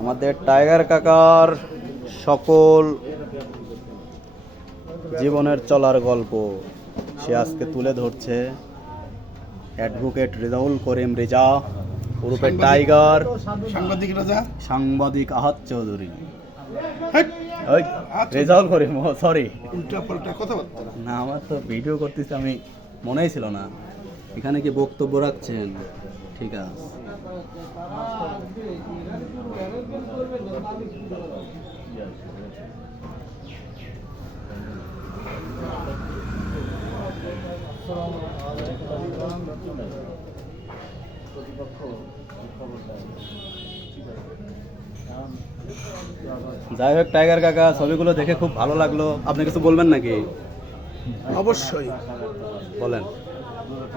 আমাদের টাইগার কাকার সকল জীবনের চলার গল্প সে আজকে তুলে ধরছে। অ্যাডভোকেট রেজাউল করিম রেজা ওরূপে টাইগার। সাংবাদিক রাজা? সাংবাদিক আহাত চৌধুরী। ওই রেজাউল করিম সরি না আমার তো ভিডিও করতেছি আমি মনেই ছিল না। এখানে কি বক্তব্য রাখছেন? ঠিক আছে। যাই হোক টাইগার কাকা ছবিগুলো দেখে খুব ভালো লাগল। আপনি কিছু বলবেন নাকি? অবশ্যই। বলেন।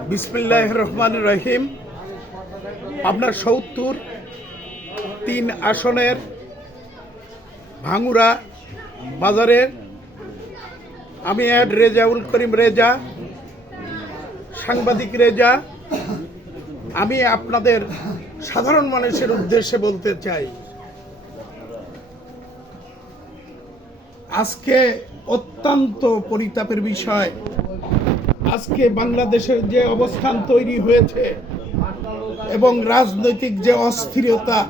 বিসমিল্লাহ রহমান রহিম। আপনার সত্তর তিন আসনের ভাঙুরা বাজারের আমি অ্যাড রেজাউল করিম রেজা, সাংবাদিক রেজা। আমি আপনাদের সাধারণ মানুষের উদ্দেশ্যে বলতে চাই, আজকে অত্যন্ত পরিতাপের বিষয়, আজকে বাংলাদেশের যে অবস্থান তৈরি হয়েছে এবং রাজনৈতিক যে অস্থিরতা,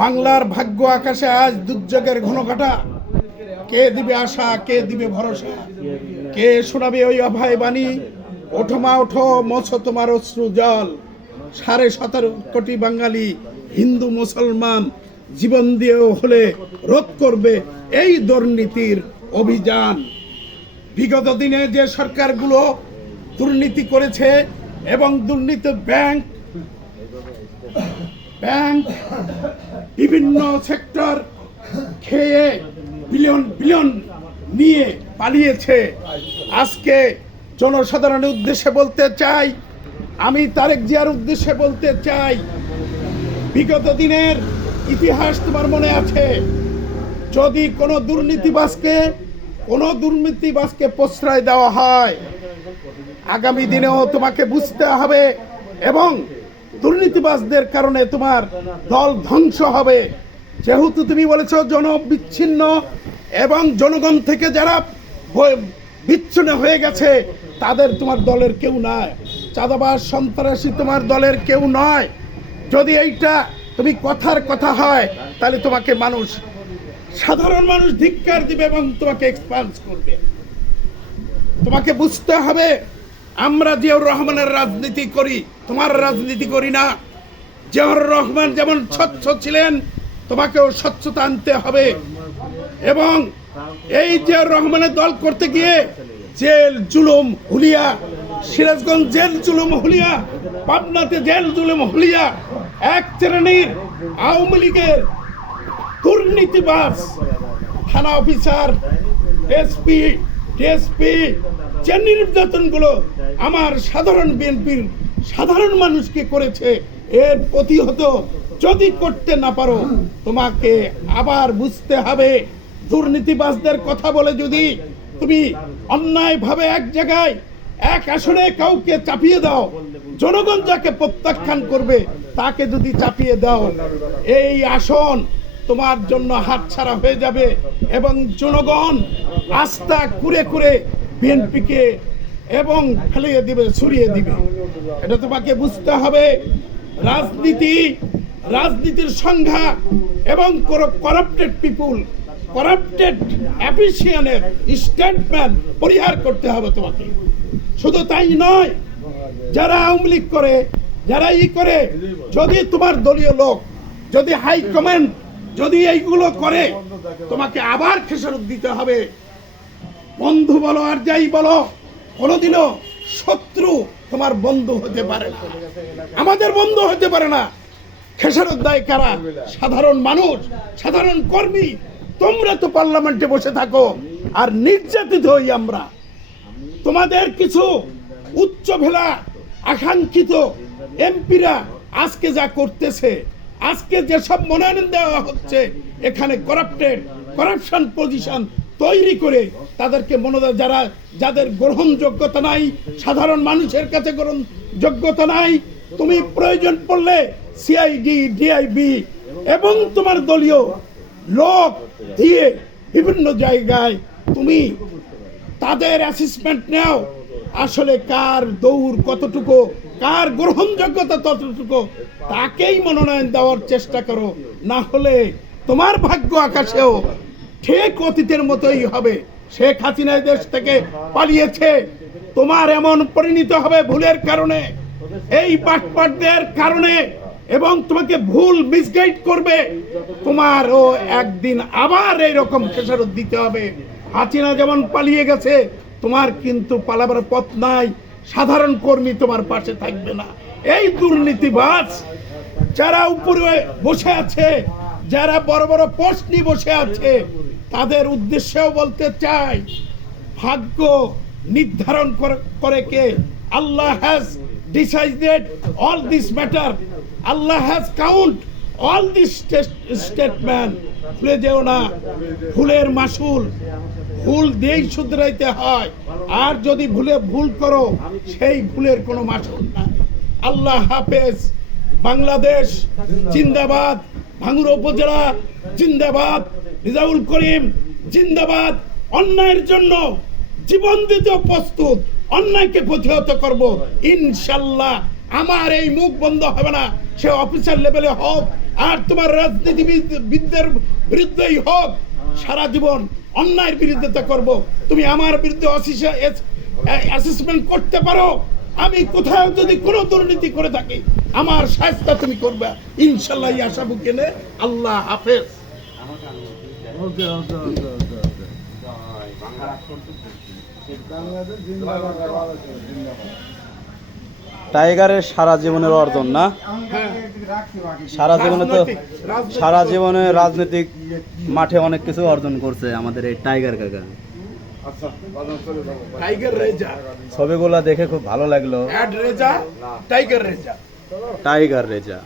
বাংলার ভাগ্য আকাশে আজ দুর্যোগের ঘনঘটা। কে দিবে আশা, কে দিবে ভরসা? কে শোনাবে ওই অভয় বাণী? ওঠমা ওঠো, মোছো তোমার অশ্রু জল। সাড়ে সতেরো কোটি বাঙালি হিন্দু, মুসলমান জীবন দিয়েও হলে রোধ করবে এই দুর্নীতির অভিযান। বিগত দিনে যে সরকারগুলো দুর্নীতি করেছে এবং দুর্নীতি ব্যাংক ব্যাংক বিভিন্ন সেক্টর খেয়ে বিলিয়ন বিলিয়ন নিয়ে পালিয়েছে। আজকে জনসাধারণের উদ্দেশ্যে বলতে চাই, আমি তারেক জিয়ার উদ্দেশ্যে বলতে চাই, বিগত দিনের ইতিহাস তোমার মনে আছে? যদি কোনো দুর্নীতিবাসকে কোনো দুর্নীতিবাসকে প্রশ্রয় দেওয়া হয় আগামী দিনেও তোমাকে বুঝতে হবে এবং দুর্নীতিবাজদের কারণে তোমার দল ধ্বংস হবে। যেহেতু তুমি বলেছ জনবিচ্ছিন্ন এবং জনগণ থেকে যারা বিচ্ছিন্ন হয়ে গেছে, তাদের তোমার দলের কেউ নয় চাঁদাবাজ, সন্ত্রাসী তোমার দলের কেউ নয়। যদি এইটা তুমি কথার কথা হয়, তাহলে তোমাকে মানুষ, সাধারণ মানুষ ধিক্কার দিবে এবং তোমাকে এক্সপান্স করবে। তোমাকে বুঝতে হবে, আমরা জিয়াউর রহমানের রাজনীতি করি, তোমার রাজনীতি করি না। জিয়াউর রহমান যেমন স্বচ্ছ ছিলেন, তোমাকেও স্বচ্ছতা আনতে হবে। এবং এই জিয়াউর রহমানের দল করতে গিয়ে জেল, জুলুম, হুলিয়া, সিরাজগঞ্জ জেল, জুলুম, হুলিয়া, পাবনাতে জেল, জুলুম, হুলিয়া, এক শ্রেণির আওয়ামী লীগের দুর্নীতিবাজ থানা অফিসার, এসপি ডিএসপি যে নির্যাতনগুলো আমার সাধারণ বিএনপির সাধারণ মানুষকে করেছে। এর প্রতিহত যদি করতে না পারো, তোমাকে আবার বুঝতে হবে। দুর্নীতিবাজদের কথা বলে যদি তুমি অন্যায়ভাবে এক জায়গায়, এক আসনে কাউকে চাপিয়ে দাও, জনগণ যাকে প্রত্যাখ্যান করবে, তাকে যদি চাপিয়ে দাও, এই আসন তোমার জন্য হাতছাড়া হয়ে যাবে এবং জনগণ আস্থা কুরে কুরে বিএনপিকে এবং ফেলিয়ে দিবে, ছড়িয়ে দিবে। এটা তোমাকে বুঝতে হবে। রাজনীতি, রাজনীতির সংজ্ঞা এবং করাপ্টেড পিপুল করাপ্টেড অ্যাপিসিয়ানের স্টেটমেন্ট পরিহার করতে হবে তোমাকে। শুধু তাই নয়, যারা আওয়ামী লীগ করে, যারা ই করে, যদি তোমার দলীয় লোক, যদি হাই কমান্ড যদি এইগুলো করে, তোমাকে আবার খেসারত দিতে হবে। বন্ধু বলো আর যাই বলো, কোনোদিনও শত্রু তোমার বন্ধু হতে পারে না। আমাদের বন্ধু হতে পারে না। খেসারত দেয় কারা? সাধারণ মানুষ, সাধারণ কর্মী। তোমরা তো পার্লামেন্টে বসে থাকো, আর নির্যাতিত হই আমরা। তোমাদের কিছু উচ্চ ভেলা, আকাঙ্ক্ষিত এমপিরা আজকে যা করতেছে আজকে যেসব মনোনয়ন দেওয়া হচ্ছে, এখানে করাপ্টেড করাপশন পজিশন তৈরি করে তাদেরকে মনোনয়ন, যারা, যাদের গ্রহণযোগ্যতা নাই, সাধারণ মানুষের কাছে গ্রহণ যোগ্যতা নাই, তুমি প্রয়োজন পড়লে সিআইডি ডিআইবি এবং তোমার দলীয় লোক দিয়ে বিভিন্ন জায়গায় তুমি তাদের অ্যাসেসমেন্ট নেও, আসলে কার দৌড় কতটুকু কার গ্রহণযোগ্যতা ততটুকু তাকেই মনোনয়ন দেওয়ার চেষ্টা করো। না হলে তোমার ভাগ্য আকাশেও ঠিক অতীতের মতোই হবে। শেখ হাসিনা দেশ থেকে পালিয়েছে। তোমার এমন পরিণত হবে ভুলের কারণে, এই পাটপাটদের কারণে, এবং তোমাকে ভুল মিসগাইড করবে। তোমারও একদিন আবার এইরকম খেসারত দিতে হবে। হাসিনা যেমন পালিয়ে গেছে, তোমার কিন্তু পালাবার পথ নাই। সাধারণ কর্মী তোমার পাশে থাকবে না। এই দুর্নীতিবাজ যারা উপরে বসে আছে, যারা বড় বড় পোস্ট নিয়ে বসে আছে, তাদের উদ্দেশ্যেও বলতে চাই, ভাগ্য নির্ধারণ করে- কে? Allah has decided all this matter Allah has count all this statement ভুলে যেও না, ভুলের মাসুল, ভুল দিয়েই শুধরাইতে হয়। আর যদি ভুলে ভুল করো, সেই ভুলের কোনো মাসুল নাই আল্লাহ হাফেজ, বাংলাদেশ জিন্দাবাদ ভাঙ্গুর উপজেলা জিন্দাবাদ রিজাউল করিম জিন্দাবাদ, অন্যায়ের জন্য জীবন দিতে প্রস্তুত, অন্যায়কে প্রতিহত করব। ইনশাল্লাহ আমার এই মুখ বন্ধ হবে না। সে অফিসার লেভেলে হোক, আর তোমার রাজনীতিবিদদের বিরুদ্ধেই হোক সারা জীবন অন্যায়ের বিরুদ্ধে তা করব। তুমি আমার বিরুদ্ধে অ্যাসেসমেন্ট করতে পারো। আমি কোথাও যদি কোনো দুর্নীতি করে থাকি, আমার সাহায্য তুমি করবে। ইনশাল্লাহ আশা বুকে নে আল্লাহ হাফেজ। টাইগারের সারা জীবনের অর্জন না? সারা জীবনে তো সারা জীবনে রাজনৈতিক মাঠে অনেক কিছু অর্জন করছে আমাদের এই টাইগার কাকা। আচ্ছা ছবিগুলা দেখে খুব ভালো লাগল। টাইগার রেজা। টাইগার রেজা।